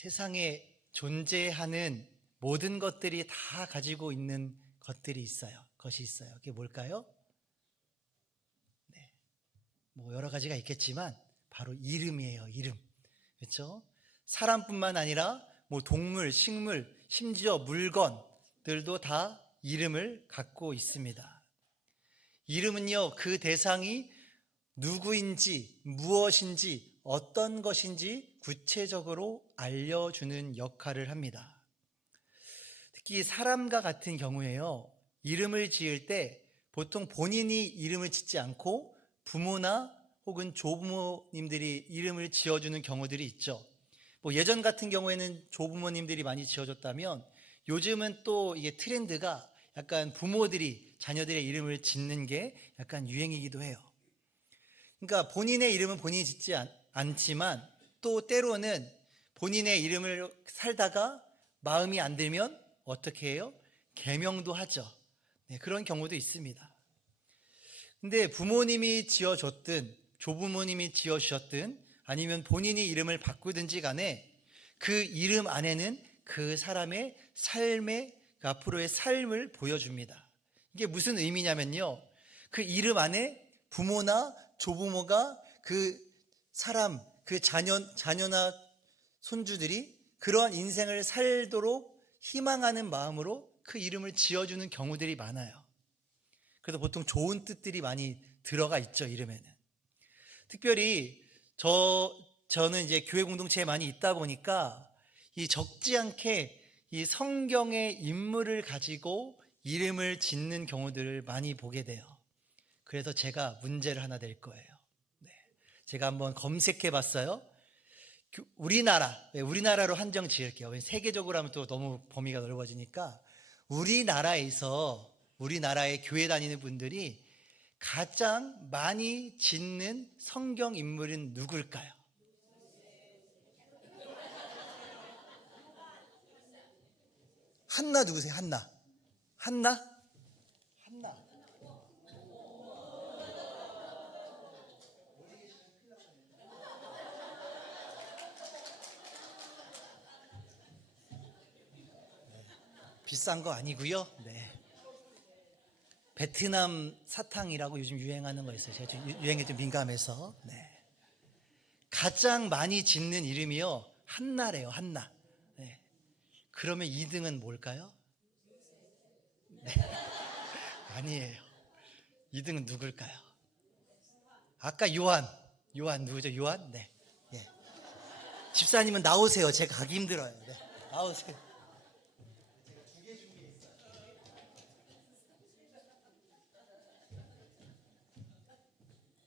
세상에 존재하는 모든 것들이 다 가지고 있는 것들이 있어요. 것이 있어요. 그게 뭘까요? 네. 뭐 여러 가지가 있겠지만 바로 이름이에요. 이름. 그렇죠? 사람뿐만 아니라 뭐 동물, 식물, 심지어 물건들도 다 이름을 갖고 있습니다. 이름은요, 그 대상이 누구인지, 무엇인지, 어떤 것인지 구체적으로 알려주는 역할을 합니다. 특히 사람과 같은 경우에요, 이름을 지을 때 보통 본인이 이름을 짓지 않고 부모나 혹은 조부모님들이 이름을 지어주는 경우들이 있죠. 뭐 예전 같은 경우에는 조부모님들이 많이 지어줬다면 요즘은 또 이게 트렌드가 약간 부모들이 자녀들의 이름을 짓는 게 약간 유행이기도 해요. 그러니까 본인의 이름은 본인이 짓지 않지만 또 때로는 본인의 이름을 살다가 마음이 안 들면 어떻게 해요? 개명도 하죠. 네, 그런 경우도 있습니다. 근데 부모님이 지어줬든 조부모님이 지어주셨든 아니면 본인이 이름을 바꾸든지 간에 그 이름 안에는 그 사람의 삶의 앞으로의 삶을 보여줍니다. 이게 무슨 의미냐면요, 그 이름 안에 부모나 조부모가 그 사람, 그 자녀나 손주들이 그러한 인생을 살도록 희망하는 마음으로 그 이름을 지어주는 경우들이 많아요. 그래서 보통 좋은 뜻들이 많이 들어가 있죠, 이름에는. 특별히 저는 이제 교회 공동체에 많이 있다 보니까 이 적지 않게 이 성경의 인물을 가지고 이름을 짓는 경우들을 많이 보게 돼요. 그래서 제가 문제를 하나 낼 거예요. 네. 제가 한번 검색해 봤어요. 우리나라로 한정 지을게요. 세계적으로 하면 또 너무 범위가 넓어지니까 우리나라의 교회 다니는 분들이 가장 많이 짓는 성경 인물은 누굴까요? 한나 누구세요? 한나. 비싼 거 아니고요. 네. 베트남 사탕이라고 요즘 유행하는 거 있어요. 제가 좀 유행에 좀 민감해서. 네. 가장 많이 짓는 이름이요, 한나래요. 한나. 네. 그러면 2등은 뭘까요? 아니에요. 2등은 누굴까요? 아까 요한 누구죠? 요한? 네. 예. 집사님은 나오세요. 제가 가기 힘들어요. 네. 나오세요.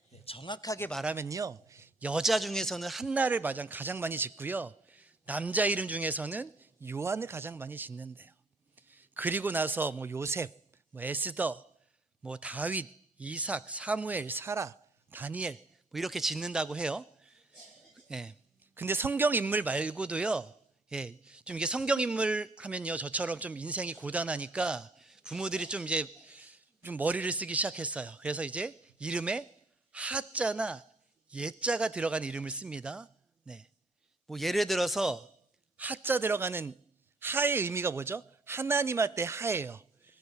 네. 정확하게 말하면요, 여자 중에서는 한나를 가장 많이 짓고요, 남자 이름 중에서는 요한을 가장 많이 짓는데요. 그리고 나서 뭐 요셉, 뭐 에스더, 뭐 다윗, 이삭, 사무엘, 사라, 다니엘 뭐 이렇게 짓는다고 해요. 예. 근데 성경 인물 말고도요, 예, 좀 이게 성경 인물 하면요, 저처럼 좀 인생이 고단하니까 부모들이 좀 이제 좀 머리를 쓰기 시작했어요. 그래서 이제 이름에 하자나 예자가 들어가는 이름을 씁니다. 네. 뭐 예를 들어서 하자 들어가는 하의 의미가 뭐죠? 하나님 할 때 하예요.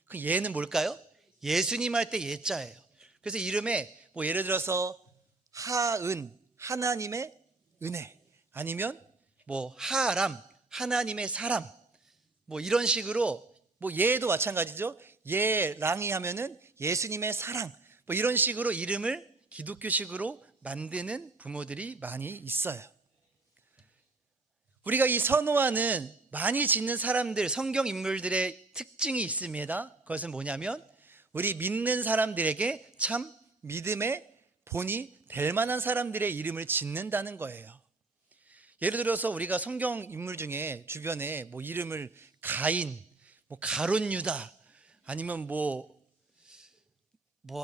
그 예는 뭘까요? 예수님 할 때 예자예요. 그래서 이름에 뭐 예를 들어서 하은, 하나님의 은혜, 아니면 뭐 하람, 하나님의 사람, 뭐 이런 식으로, 뭐 예도 마찬가지죠. 예랑이 하면은 예수님의 사랑, 뭐 이런 식으로 이름을 기독교식으로 만드는 부모들이 많이 있어요. 우리가 이 선호하는 많이 짓는 사람들, 성경 인물들의 특징이 있습니다. 그것은 뭐냐면 우리 믿는 사람들에게 참 믿음의 본이 될 만한 사람들의 이름을 짓는다는 거예요. 예를 들어서 우리가 성경 인물 중에 주변에 뭐 이름을 가인, 뭐 가룟 유다, 아니면 뭐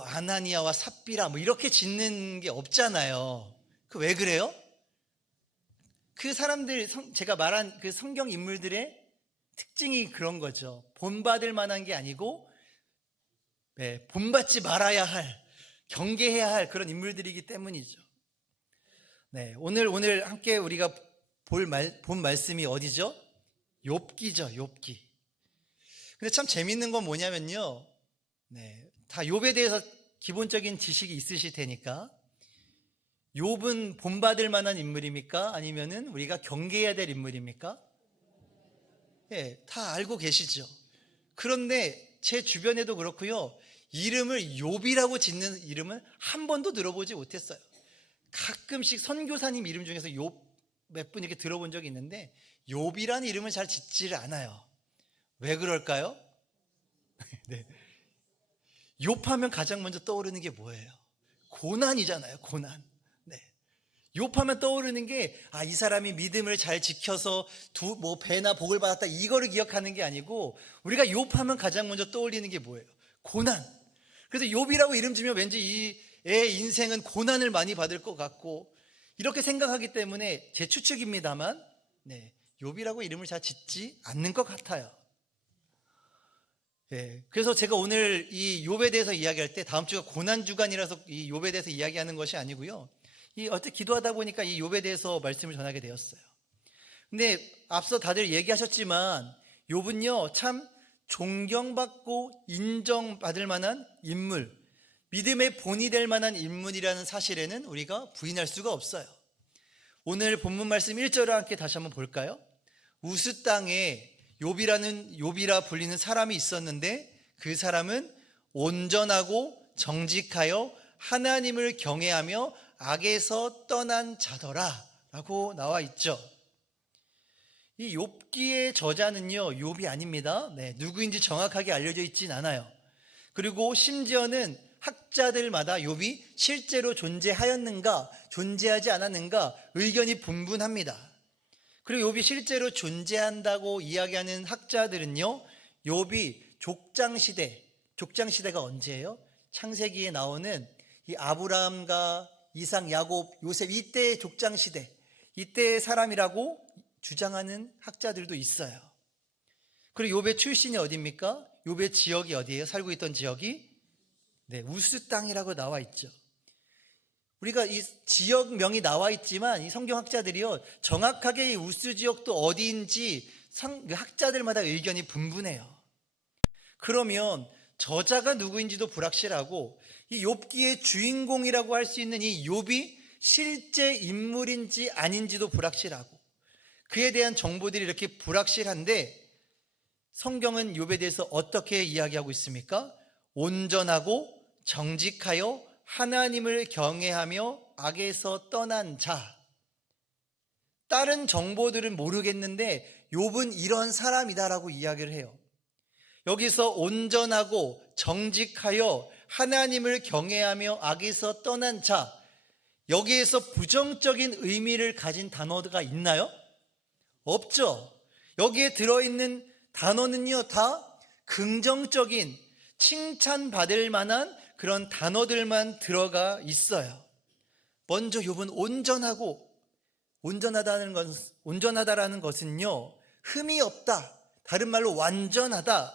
아나니아와 삽비라 뭐 이렇게 짓는 게 없잖아요. 그 왜 그래요? 그 사람들, 제가 말한 그 성경 인물들의 특징이 그런 거죠. 본받을 만한 게 아니고, 네, 본받지 말아야 할, 경계해야 할 그런 인물들이기 때문이죠. 네, 오늘 함께 우리가 본 말씀이 어디죠? 욥기죠, 욥기. 근데 참 재밌는 건 뭐냐면요. 다 욥에 대해서 기본적인 지식이 있으실 테니까, 욥은 본받을 만한 인물입니까? 아니면은 우리가 경계해야 될 인물입니까? 다 알고 계시죠. 그런데 제 주변에도 그렇고요. 이름을 욥이라고 짓는 이름은 한 번도 들어보지 못했어요. 가끔씩 선교사님 이름 중에서 욥 몇 분 이렇게 들어본 적이 있는데 욥이라는 이름은 잘 짓지를 않아요. 왜 그럴까요? 네. 욥하면 가장 먼저 떠오르는 게 뭐예요? 고난이잖아요, 고난. 네. 욥하면 떠오르는 게, 이 사람이 믿음을 잘 지켜서 배나 복을 받았다, 이거를 기억하는 게 아니고, 우리가 욥하면 가장 먼저 떠올리는 게 뭐예요? 고난. 그래서 욥이라고 이름 지면 왠지 이 애 인생은 고난을 많이 받을 것 같고, 이렇게 생각하기 때문에 제 추측입니다만, 욥이라고 이름을 잘 짓지 않는 것 같아요. 그래서 제가 오늘 이 욥에 대해서 이야기할 때, 다음 주가 고난 주간이라서 이 욥에 대해서 이야기하는 것이 아니고요. 어떻게 기도하다 보니까 이 욥에 대해서 말씀을 전하게 되었어요. 근데 앞서 다들 얘기하셨지만 욥은요, 참 존경받고 인정받을 만한 인물, 믿음의 본이 될 만한 인물이라는 사실에는 우리가 부인할 수가 없어요. 오늘 본문 말씀 1절을 함께 다시 한번 볼까요? 우스 땅에 욥이라 불리는 사람이 있었는데 그 사람은 온전하고 정직하여 하나님을 경외하며 악에서 떠난 자더라 라고 나와 있죠. 이 욥기의 저자는요, 욥이 아닙니다. 누구인지 정확하게 알려져 있진 않아요. 그리고 심지어는 학자들마다 욥이 실제로 존재하였는가 존재하지 않았는가 의견이 분분합니다. 그리고 욥이 실제로 존재한다고 이야기하는 학자들은요, 욥이 족장시대가 언제예요? 창세기에 나오는 이 아브라함과 이삭, 야곱, 요셉, 이때의 족장시대, 이때의 사람이라고 주장하는 학자들도 있어요. 그리고 욥의 출신이 어디입니까? 욥의 지역이 어디예요? 살고 있던 지역이? 우스 땅이라고 나와 있죠. 우리가 이 지역명이 나와 있지만 이 성경학자들이요, 정확하게 이 우스 지역도 어디인지 학자들마다 의견이 분분해요. 그러면 저자가 누구인지도 불확실하고 이 욥기의 주인공이라고 할 수 있는 이 욥이 실제 인물인지 아닌지도 불확실하고, 그에 대한 정보들이 이렇게 불확실한데 성경은 욥에 대해서 어떻게 이야기하고 있습니까? 온전하고 정직하여 하나님을 경외하며 악에서 떠난 자. 다른 정보들은 모르겠는데 욥은 이런 사람이다라고 이야기를 해요. 여기서 온전하고 정직하여 하나님을 경외하며 악에서 떠난 자, 여기에서 부정적인 의미를 가진 단어가 있나요? 없죠. 여기에 들어있는 단어는요, 다 긍정적인 칭찬받을 만한 그런 단어들만 들어가 있어요. 먼저 욥은 온전하다라는 것은요, 흠이 없다, 다른 말로 완전하다,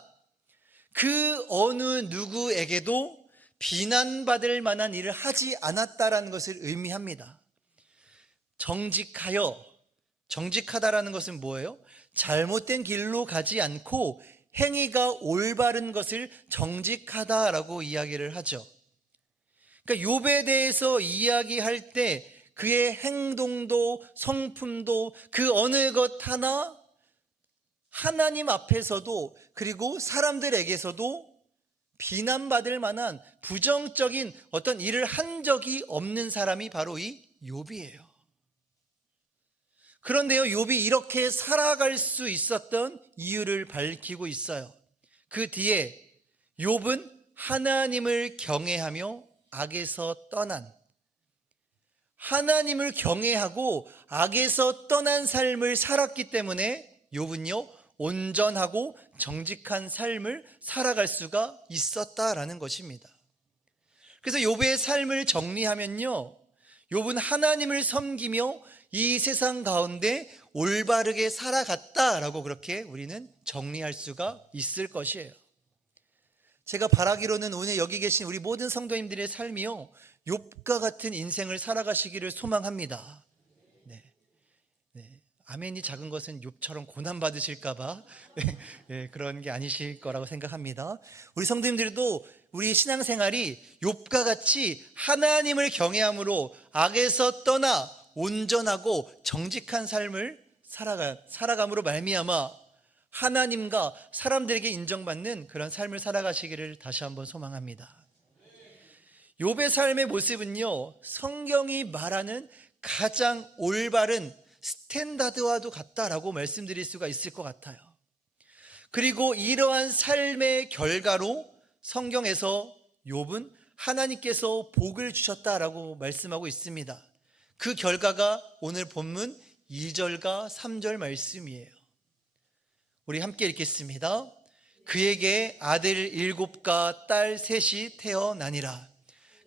그 어느 누구에게도 비난받을 만한 일을 하지 않았다라는 것을 의미합니다. 정직하다라는 것은 뭐예요? 잘못된 길로 가지 않고 행위가 올바른 것을 정직하다라고 이야기를 하죠. 그러니까 욥에 대해서 이야기할 때 그의 행동도 성품도 그 어느 것 하나 하나님 앞에서도 그리고 사람들에게서도 비난받을 만한 부정적인 어떤 일을 한 적이 없는 사람이 바로 이 욥이에요. 그런데요, 욥이 이렇게 살아갈 수 있었던 이유를 밝히고 있어요. 그 뒤에 욥은 하나님을 경외하며 악에서 떠난, 하나님을 경외하고 악에서 떠난 삶을 살았기 때문에 욥은요, 온전하고 정직한 삶을 살아갈 수가 있었다라는 것입니다. 그래서 욥의 삶을 정리하면요, 욥은 하나님을 섬기며 이 세상 가운데 올바르게 살아갔다라고 그렇게 우리는 정리할 수가 있을 것이에요. 제가 바라기로는 오늘 여기 계신 우리 모든 성도님들의 삶이요, 욥과 같은 인생을 살아가시기를 소망합니다. 아멘이 작은 것은 욥처럼 고난 받으실까봐 그런 게 아니실 거라고 생각합니다. 우리 성도님들도 우리 신앙생활이 욥과 같이 하나님을 경외함으로 악에서 떠나 온전하고 정직한 삶을 살아감으로 말미암아 하나님과 사람들에게 인정받는 그런 삶을 살아가시기를 다시 한번 소망합니다. 욥의 삶의 모습은요, 성경이 말하는 가장 올바른 스탠다드와도 같다라고 말씀드릴 수가 있을 것 같아요. 그리고 이러한 삶의 결과로 성경에서 욥은 하나님께서 복을 주셨다라고 말씀하고 있습니다. 그 결과가 오늘 본문 2절과 3절 말씀이에요. 우리 함께 읽겠습니다. 그에게 아들 7과 딸 3이 태어나니라.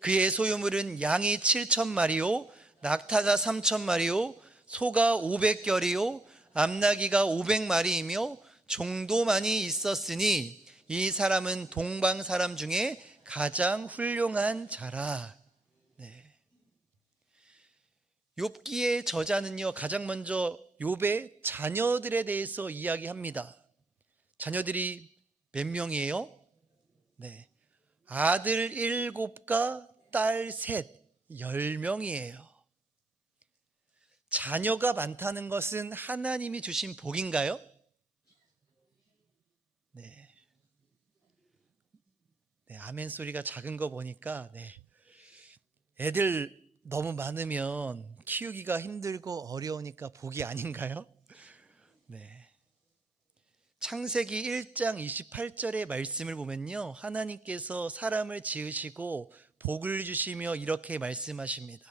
그의 소유물은 양이 7,000마리요 낙타가 3,000마리요 소가 500결이요 암나귀가 500마리이며 종도 많이 있었으니 이 사람은 동방 사람 중에 가장 훌륭한 자라. 욥기의 저자는요, 가장 먼저 욥의 자녀들에 대해서 이야기합니다. 자녀들이 몇 명이에요? 아들 7과 딸 3, 10명이에요. 자녀가 많다는 것은 하나님이 주신 복인가요? 아멘 소리가 작은 거 보니까 애들 너무 많으면 키우기가 힘들고 어려우니까 복이 아닌가요? 창세기 1장 28절의 말씀을 보면요, 하나님께서 사람을 지으시고 복을 주시며 이렇게 말씀하십니다.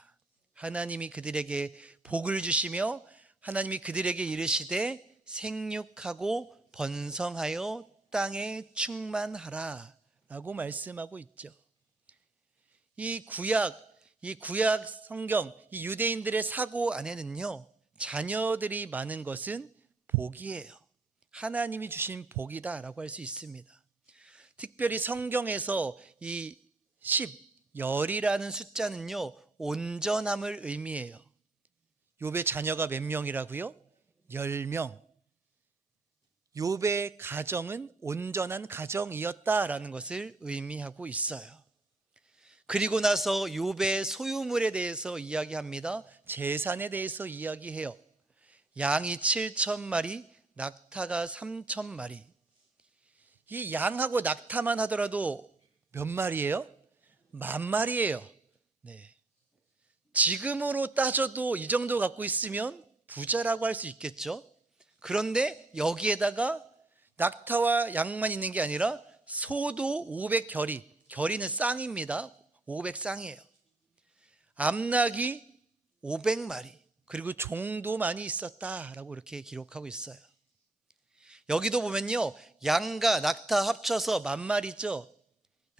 하나님이 그들에게 복을 주시며 하나님이 그들에게 이르시되 생육하고 번성하여 땅에 충만하라 라고 말씀하고 있죠. 이 구약 성경, 이 유대인들의 사고 안에는요, 자녀들이 많은 것은 복이에요. 하나님이 주신 복이다라고 할 수 있습니다. 특별히 성경에서 이 10열이라는 숫자는요, 온전함을 의미해요. 욥의 자녀가 몇 명이라고요? 10명. 욥의 가정은 온전한 가정이었다라는 것을 의미하고 있어요. 그리고 나서 욥의 소유물에 대해서 이야기합니다. 재산에 대해서 이야기해요. 양이 7,000마리, 낙타가 3,000마리. 이 양하고 낙타만 하더라도 몇 마리예요? 10,000마리예요. 지금으로 따져도 이 정도 갖고 있으면 부자라고 할 수 있겠죠. 그런데 여기에다가 낙타와 양만 있는 게 아니라 소도 500결이, 결이는 쌍입니다. 500쌍이에요. 암낙이 500마리, 그리고 종도 많이 있었다라고 이렇게 기록하고 있어요. 여기도 보면요, 양과 낙타 합쳐서 10,000마리죠.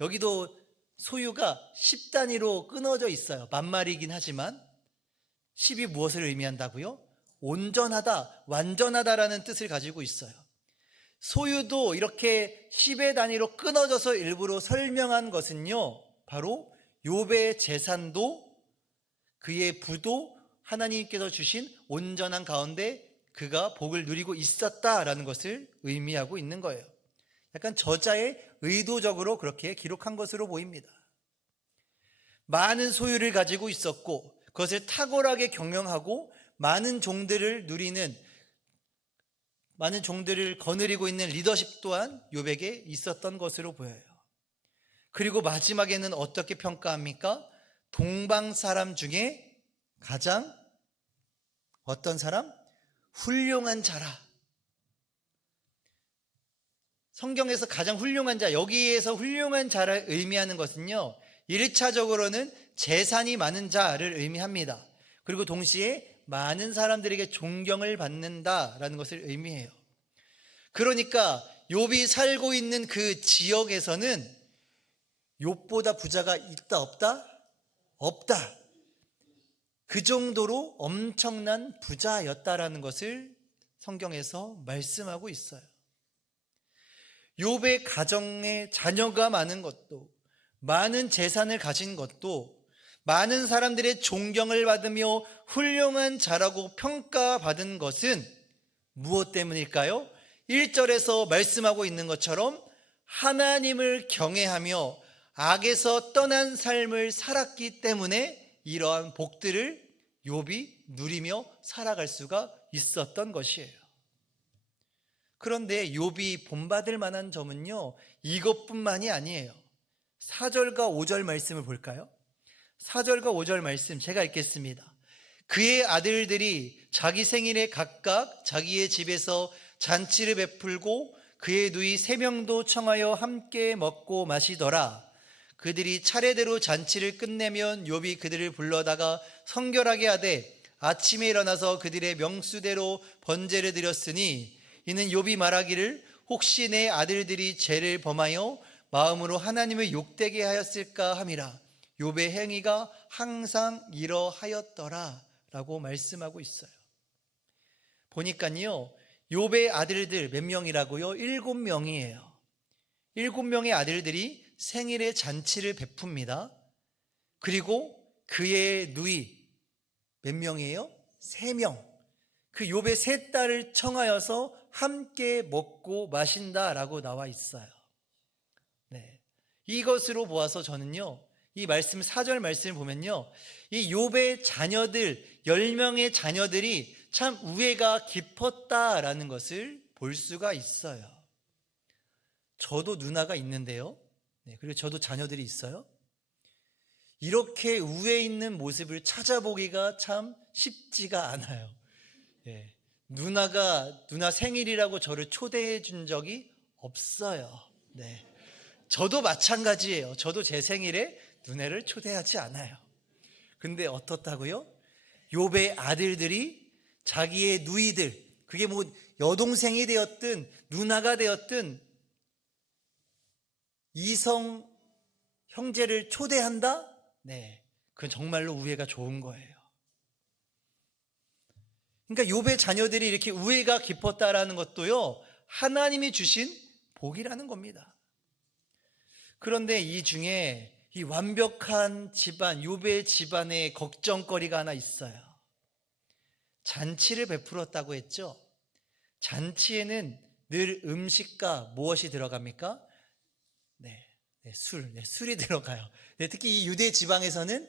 여기도 소유가 10단위로 끊어져 있어요. 10,000마리이긴 하지만 10이 무엇을 의미한다고요? 온전하다, 완전하다라는 뜻을 가지고 있어요. 소유도 이렇게 10의 단위로 끊어져서 일부러 설명한 것은요, 바로 욥의 재산도 그의 부도 하나님께서 주신 온전한 가운데 그가 복을 누리고 있었다라는 것을 의미하고 있는 거예요. 약간 저자의 의도적으로 그렇게 기록한 것으로 보입니다. 많은 소유를 가지고 있었고 그것을 탁월하게 경영하고 많은 종들을 거느리고 있는 리더십 또한 욥에게 있었던 것으로 보여요. 그리고 마지막에는 어떻게 평가합니까? 동방 사람 중에 가장 어떤 사람? 훌륭한 자라. 성경에서 가장 훌륭한 자, 여기에서 훌륭한 자를 의미하는 것은요, 1차적으로는 재산이 많은 자를 의미합니다. 그리고 동시에 많은 사람들에게 존경을 받는다라는 것을 의미해요. 그러니까 욥이 살고 있는 그 지역에서는 욥보다 부자가 있다 없다? 없다. 그 정도로 엄청난 부자였다라는 것을 성경에서 말씀하고 있어요. 욥의 가정에 자녀가 많은 것도, 많은 재산을 가진 것도, 많은 사람들의 존경을 받으며 훌륭한 자라고 평가받은 것은 무엇 때문일까요? 1절에서 말씀하고 있는 것처럼 하나님을 경외하며 악에서 떠난 삶을 살았기 때문에 이러한 복들을 욥이 누리며 살아갈 수가 있었던 것이에요. 그런데 욥이 본받을 만한 점은요, 이것뿐만이 아니에요. 4절과 5절 말씀을 볼까요? 4절과 5절 말씀 제가 읽겠습니다. 그의 아들들이 자기 생일에 각각 자기의 집에서 잔치를 베풀고 그의 누이 3명도 청하여 함께 먹고 마시더라. 그들이 차례대로 잔치를 끝내면 욥이 그들을 불러다가 성결하게 하되 아침에 일어나서 그들의 명수대로 번제를 드렸으니 이는 욥이 말하기를 혹시 내 아들들이 죄를 범하여 마음으로 하나님을 욕되게 하였을까 함이라. 욥의 행위가 항상 이러하였더라 라고 말씀하고 있어요. 보니까요, 욥의 아들들 몇 명이라고요? 7명이에요. 7명의 아들들이 생일에 잔치를 베풉니다. 그리고 그의 누이 몇 명이에요? 3명. 그 욥의 3딸을 청하여서 함께 먹고 마신다라고 나와 있어요. 네. 이것으로 보아서 저는요, 이 말씀 4절 말씀을 보면요, 이 욥의 자녀들 10명의 자녀들이 참 우애가 깊었다라는 것을 볼 수가 있어요. 저도 누나가 있는데요, 네, 그리고 저도 자녀들이 있어요. 이렇게 우애 있는 모습을 찾아보기가 참 쉽지가 않아요. 네. 누나 생일이라고 저를 초대해 준 적이 없어요. 네. 저도 마찬가지예요. 저도 제 생일에 누나를 초대하지 않아요. 근데 어떻다고요? 욥의 아들들이 자기의 누이들, 그게 뭐 여동생이 되었든 누나가 되었든 이성 형제를 초대한다? 네, 그건 정말로 우애가 좋은 거예요. 그러니까 욥의 자녀들이 이렇게 우애가 깊었다라는 것도요, 하나님이 주신 복이라는 겁니다. 그런데 이 중에 이 완벽한 집안, 욥의 집안에 걱정거리가 하나 있어요. 잔치를 베풀었다고 했죠. 잔치에는 늘 음식과 무엇이 들어갑니까? 술이 들어가요. 특히 이 유대 지방에서는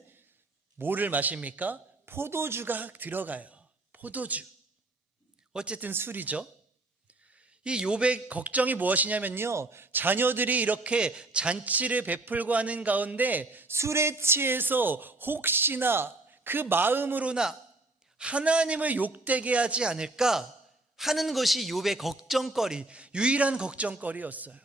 뭐를 마십니까? 포도주가 들어가요. 포도주. 어쨌든 술이죠. 이 욥의 걱정이 무엇이냐면요, 자녀들이 이렇게 잔치를 베풀고 하는 가운데 술에 취해서 혹시나 그 마음으로나 하나님을 욕되게 하지 않을까 하는 것이 욥의 걱정거리, 유일한 걱정거리였어요.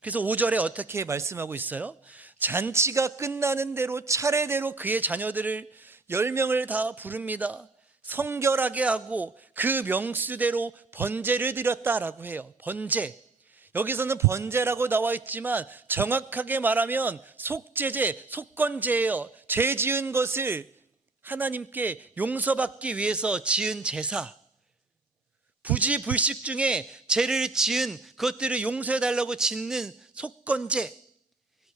그래서 5절에 어떻게 말씀하고 있어요? 잔치가 끝나는 대로 차례대로 그의 자녀들을 10명을 다 부릅니다. 성결하게 하고 그 명수대로 번제를 드렸다라고 해요. 번제. 여기서는 번제라고 나와 있지만 정확하게 말하면 속죄제, 속건제예요. 죄 지은 것을 하나님께 용서받기 위해서 지은 제사. 부지불식 중에 죄를 지은 그것들을 용서해달라고 짓는 속건제,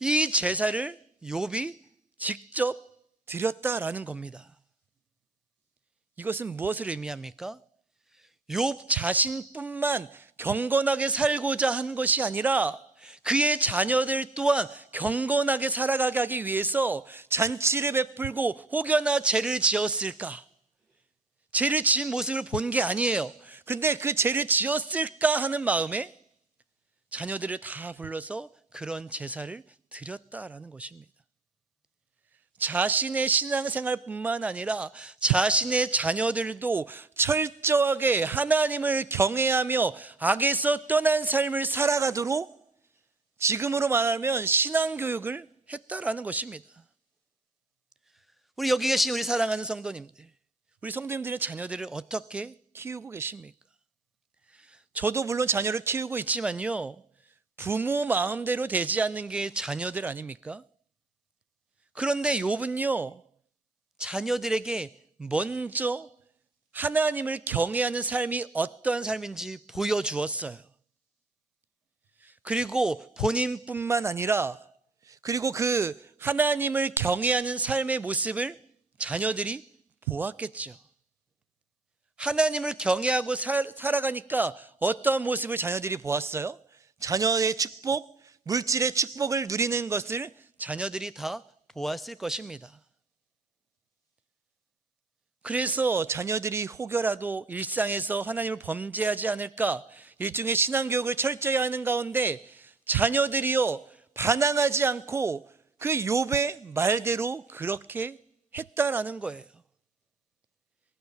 이 제사를 욥이 직접 드렸다라는 겁니다. 이것은 무엇을 의미합니까? 욥 자신뿐만 경건하게 살고자 한 것이 아니라 그의 자녀들 또한 경건하게 살아가게 하기 위해서 잔치를 베풀고 혹여나 죄를 지었을까, 죄를 지은 모습을 본 게 아니에요. 그런데 그 죄를 지었을까 하는 마음에 자녀들을 다 불러서 그런 제사를 드렸다라는 것입니다. 자신의 신앙생활뿐만 아니라 자신의 자녀들도 철저하게 하나님을 경외하며 악에서 떠난 삶을 살아가도록 지금으로 말하면 신앙교육을 했다라는 것입니다. 우리 여기 계신 우리 사랑하는 성도님들, 우리 성도님들의 자녀들을 어떻게 키우고 계십니까? 저도 물론 자녀를 키우고 있지만요, 부모 마음대로 되지 않는 게 자녀들 아닙니까? 그런데 욥은요, 자녀들에게 먼저 하나님을 경외하는 삶이 어떠한 삶인지 보여주었어요. 그리고 본인뿐만 아니라 그리고 그 하나님을 경외하는 삶의 모습을 자녀들이 보았겠죠. 하나님을 경외하고 살아가니까 어떠한 모습을 자녀들이 보았어요? 자녀의 축복, 물질의 축복을 누리는 것을 자녀들이 다 보았을 것입니다. 그래서 자녀들이 혹여라도 일상에서 하나님을 범죄하지 않을까, 일종의 신앙교육을 철저히 하는 가운데 자녀들이요 반항하지 않고 그 욥의 말대로 그렇게 했다라는 거예요.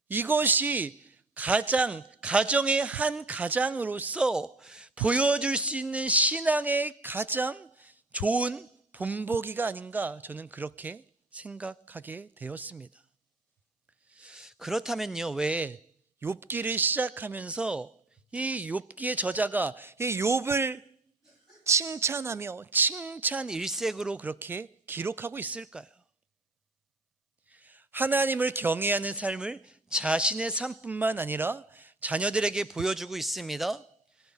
이것이 가정의 한 가장으로서 보여줄 수 있는 신앙의 가장 좋은 본보기가 아닌가, 저는 그렇게 생각하게 되었습니다. 그렇다면요, 왜 욥기를 시작하면서 이 욥기의 저자가 이 욥을 칭찬하며 칭찬 일색으로 그렇게 기록하고 있을까요? 하나님을 경외하는 삶을 자신의 삶뿐만 아니라 자녀들에게 보여주고 있습니다.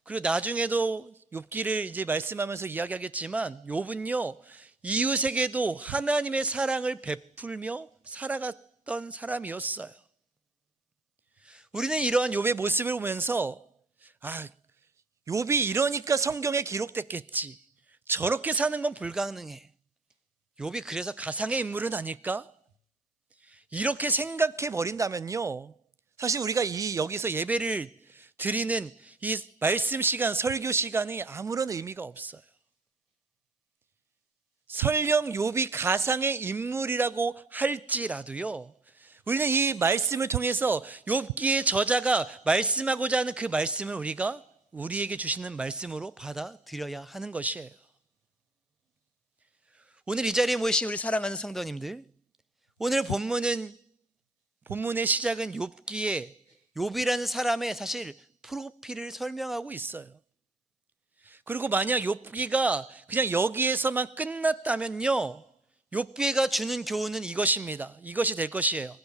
그리고 나중에도 욥기를 이제 말씀하면서 이야기하겠지만 욥은요 이웃에게도 하나님의 사랑을 베풀며 살아갔던 사람이었어요. 우리는 이러한 욥의 모습을 보면서 욥이 이러니까 성경에 기록됐겠지, 저렇게 사는 건 불가능해, 욥이 그래서 가상의 인물은 아닐까? 이렇게 생각해 버린다면요, 사실 우리가 여기서 예배를 드리는 이 말씀 시간, 설교 시간이 아무런 의미가 없어요. 설령 욥이 가상의 인물이라고 할지라도요, 우리는 이 말씀을 통해서 욥기의 저자가 말씀하고자 하는 그 말씀을 우리가 우리에게 주시는 말씀으로 받아들여야 하는 것이에요. 오늘 이 자리에 모이신 우리 사랑하는 성도님들, 오늘 본문의 시작은 욥이라는 사람의 사실 프로필을 설명하고 있어요. 그리고 만약 욥기가 그냥 여기에서만 끝났다면요, 욥기가 주는 교훈은 이것입니다. 이것이 될 것이에요.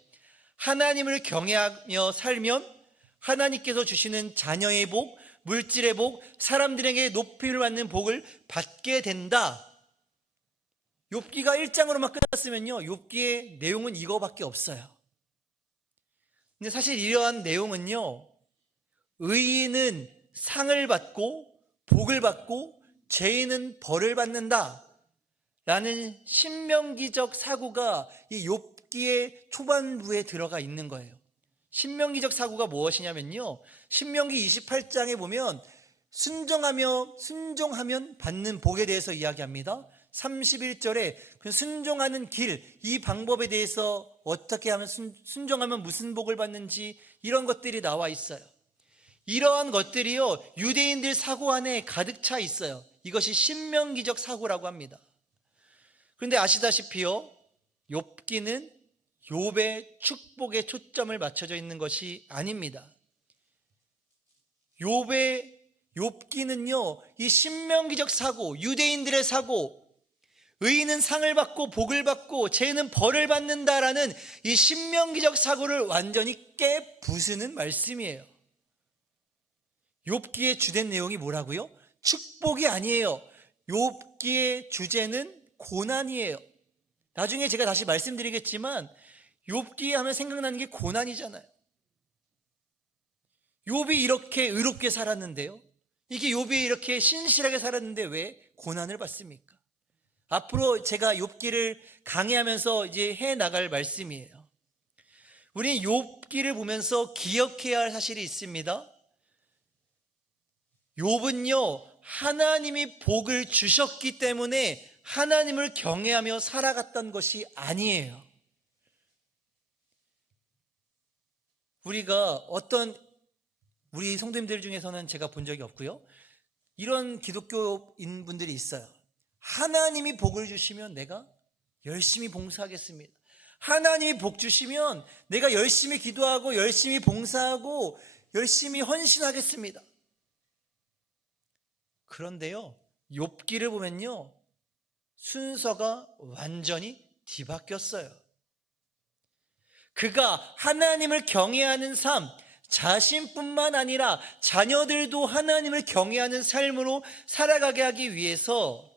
하나님을 경외하며 살면 하나님께서 주시는 자녀의 복, 물질의 복, 사람들에게 높임을 받는 복을 받게 된다. 욥기가 1장으로만 끝났으면요, 욥기의 내용은 이거밖에 없어요. 근데 사실 이러한 내용은요, 의인은 상을 받고 복을 받고 죄인은 벌을 받는다 라는 신명기적 사고가 이 욥기의 초반부에 들어가 있는 거예요. 신명기적 사고가 무엇이냐면요, 신명기 28장에 보면 순종하면 받는 복에 대해서 이야기합니다. 31절에 순종하는 길, 이 방법에 대해서 어떻게 하면 순종하면 무슨 복을 받는지 이런 것들이 나와 있어요. 이러한 것들이요 유대인들 사고 안에 가득 차 있어요. 이것이 신명기적 사고라고 합니다. 그런데 아시다시피요, 욥기는 욥의 축복에 초점을 맞춰져 있는 것이 아닙니다. 욥기는요 이 신명기적 사고, 유대인들의 사고, 의인은 상을 받고 복을 받고 죄는 벌을 받는다라는 이 신명기적 사고를 완전히 깨부수는 말씀이에요. 욥기의 주된 내용이 뭐라고요? 축복이 아니에요. 욥기의 주제는 고난이에요. 나중에 제가 다시 말씀드리겠지만 욥기 하면 생각나는 게 고난이잖아요. 욥이 이렇게 의롭게 살았는데요, 이게 욥이 이렇게 신실하게 살았는데 왜 고난을 받습니까? 앞으로 제가 욥기를 강의하면서 이제 해나갈 말씀이에요. 우리는 욥기를 보면서 기억해야 할 사실이 있습니다. 욥은요 하나님이 복을 주셨기 때문에 하나님을 경외하며 살아갔던 것이 아니에요. 우리 성도님들 중에서는 제가 본 적이 없고요, 이런 기독교인 분들이 있어요. 하나님이 복을 주시면 내가 열심히 봉사하겠습니다. 하나님이 복 주시면 내가 열심히 기도하고 열심히 봉사하고 열심히 헌신하겠습니다. 그런데요, 욥기를 보면요 순서가 완전히 뒤바뀌었어요. 그가 하나님을 경외하는 삶, 자신뿐만 아니라 자녀들도 하나님을 경외하는 삶으로 살아가게 하기 위해서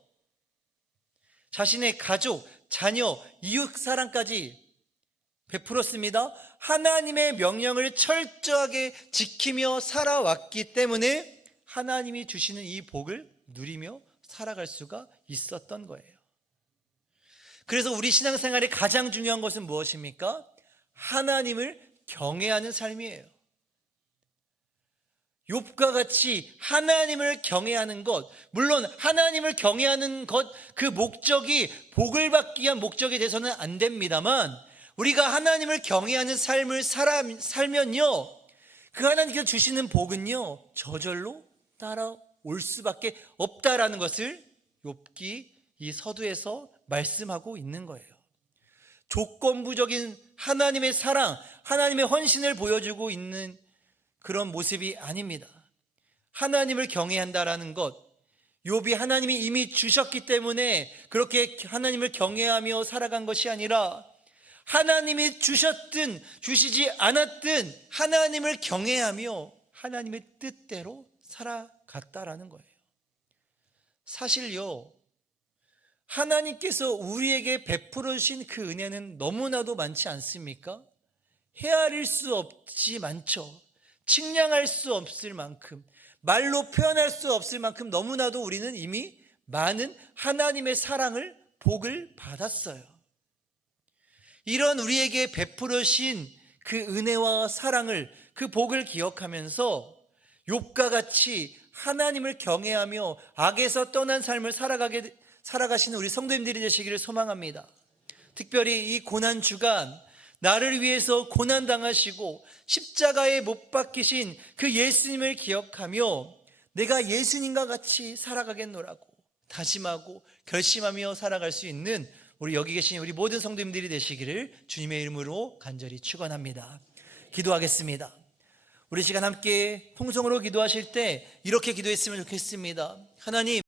자신의 가족, 자녀, 이웃 사랑까지 베풀었습니다. 하나님의 명령을 철저하게 지키며 살아왔기 때문에 하나님이 주시는 이 복을 누리며 살아갈 수가 있었던 거예요. 그래서 우리 신앙생활의 가장 중요한 것은 무엇입니까? 하나님을 경외하는 삶이에요. 욥과 같이 하나님을 경외하는 것, 물론 하나님을 경외하는 것, 그 목적이 복을 받기 위한 목적이 돼서는 안 됩니다만, 우리가 하나님을 경외하는 삶을 살면요, 그 하나님께서 주시는 복은요 저절로 따라올 수밖에 없다라는 것을 욥기 이 서두에서 말씀하고 있는 거예요. 조건부적인 하나님의 사랑, 하나님의 헌신을 보여주고 있는 그런 모습이 아닙니다. 하나님을 경외한다라는 것, 욥이 하나님이 이미 주셨기 때문에 그렇게 하나님을 경외하며 살아간 것이 아니라 하나님이 주셨든 주시지 않았든 하나님을 경외하며 하나님의 뜻대로 살아갔다라는 거예요. 사실요, 하나님께서 우리에게 베풀어 주신 그 은혜는 너무나도 많지 않습니까? 헤아릴 수 없이 많죠. 측량할 수 없을 만큼, 말로 표현할 수 없을 만큼 너무나도 우리는 이미 많은 하나님의 사랑을, 복을 받았어요. 이런 우리에게 베풀어 주신 그 은혜와 사랑을, 그 복을 기억하면서 욥과 같이 하나님을 경외하며 악에서 떠난 삶을 살아가시는 우리 성도님들이 되시기를 소망합니다. 특별히 이 고난 주간 나를 위해서 고난당하시고 십자가에 못 박히신 그 예수님을 기억하며 내가 예수님과 같이 살아가겠노라고 다짐하고 결심하며 살아갈 수 있는 우리 여기 계신 우리 모든 성도님들이 되시기를 주님의 이름으로 간절히 축원합니다. 기도하겠습니다. 우리 시간 함께 통성으로 기도하실 때 이렇게 기도했으면 좋겠습니다. 하나님,